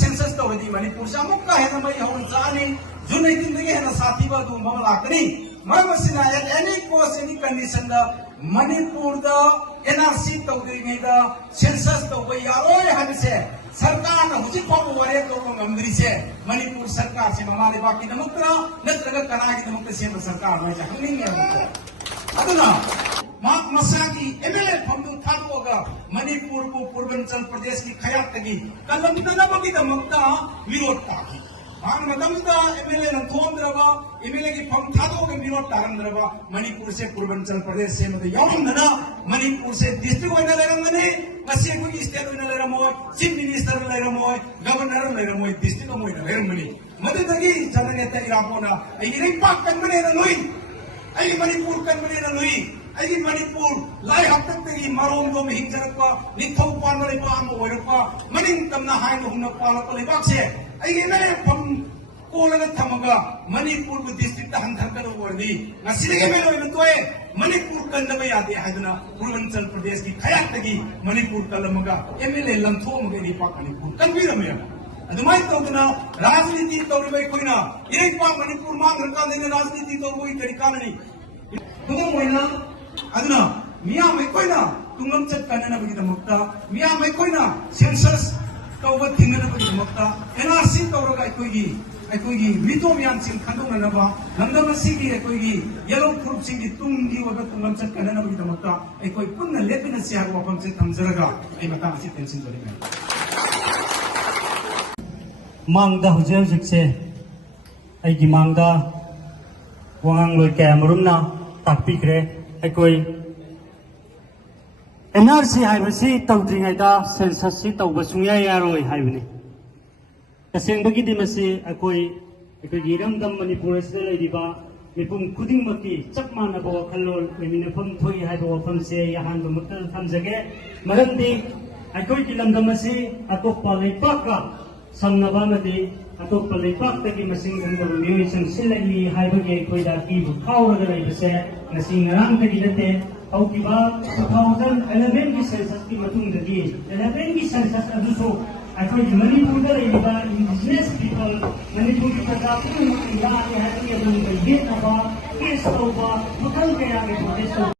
census तौरदी Manipur से अमुक का है मई हम जानी जून 18 दगे है साथी बा दुम बम लाकनी मरमसिना एनी कोस एनी कंडीशन दा मणिपुर दा एनआरसी तौदरी में दा सेंसस तौब यारोय हबसे सरकार न हुजी फाव वरे तो ngमदरी से मणिपुर सरकार से ममाले बाकी नमक्रा नत्रगा कनागी नमक्ते से सरकार में हंगनिंग है अदुना माक मसागी एमएलए फंदु थादोगा मणिपुर को पूर्वांचल प्रदेश की खयात तगी कलमदनबगी दमक्ता विरोध ताकी मान मदमदा एमएलए न थोंद्रबा एमएलए की फम थादोगा विरोध तारंद्रबा मणिपुर से पूर्वांचल प्रदेश से मद यावंदना मणिपुर से डिस्ट्रिक्ट होइना लेरंगने कसे कुगी स्टेट होइना लेरमोय चीफ मिनिस्टर लेरमोय गवर्नर लेरमोय डिस्ट्रिक्ट होइना लेरमनी मददगी जननेता इरापोना इरे पाक कनमने न लोई आई मणिपुर कनमने न लोई आई मणिपुर लाई हफ्तक तगी मरोम दो हिंजरक निथौ पान लेपा ओरपा मनिंग तमना हाइन हुन पालक लेबाक से आई एमएलए फम कोलग थमगा मणिपुर को डिस्ट्रिक्ट हंथर कर वर्दी नसिले एमएलए न तोए मणिपुर कंदब यादे हादना पूर्वांचल प्रदेश की खयात तगी मणिपुर कलमगा एमएलए लंथोमगे निपा मणिपुर कनबिरमे अदुमाई तौदना राजनीति तौरबै कोइना इरेपा मणिपुर मांगरका देना राजनीति तौरबै तरीकानी तुम मोइना अदुना मिया मैकोइना तुंगम चट कानना दमक्ता मिया मैकोइना सेंसस तौब थिंगना दमक्ता एनआरसी तौरगा अखोगी मितो मियान सिंग खंदोननबा लंगम सिगी अखोगी येलो ग्रुप सिंगी तुंगी वबा तुंगम चट कानना दमक्ता अखोई पुन्ना लेपिना सियाग वफम से थमजरगा आई मता से टेंशन दरिमे मांगदा हुजे से आई मांगदा वांग लोय कैमरुमना ताकपीख्रे अखोई एनआरसी हाइबसी तौद्रिङैदा सेंसस तौब सुंया यारोय हाइबनी तसेंबगी दिमसी अखोई रंगदम मणिपुर से लेदिबा मिपुम खुदिंगमकी चप मानबो खल्लोल मिमिनफम थोई हाइबो वफम से यहान बमतल थमजगे मरमदी अखोई की लंगदमसी अतोप्पा लेपाका संगबा मदी अतोप्पा लेपाक मसिंग गंदब मिमिसन सिलगी हाइबगे अखोइदा कीबु खावरगा लेबसे ngasi ngarang tagi date haukiba 2011 की सेंसस की मतुंगदगी 11 की सेंसस अदुसो अखोई मणिपुर दा लेबा इंडिजिनस पीपल मणिपुर की प्रजाति या है कि अदुम के ये तबा केस तौबा मखल के आगे प्रोटेस्ट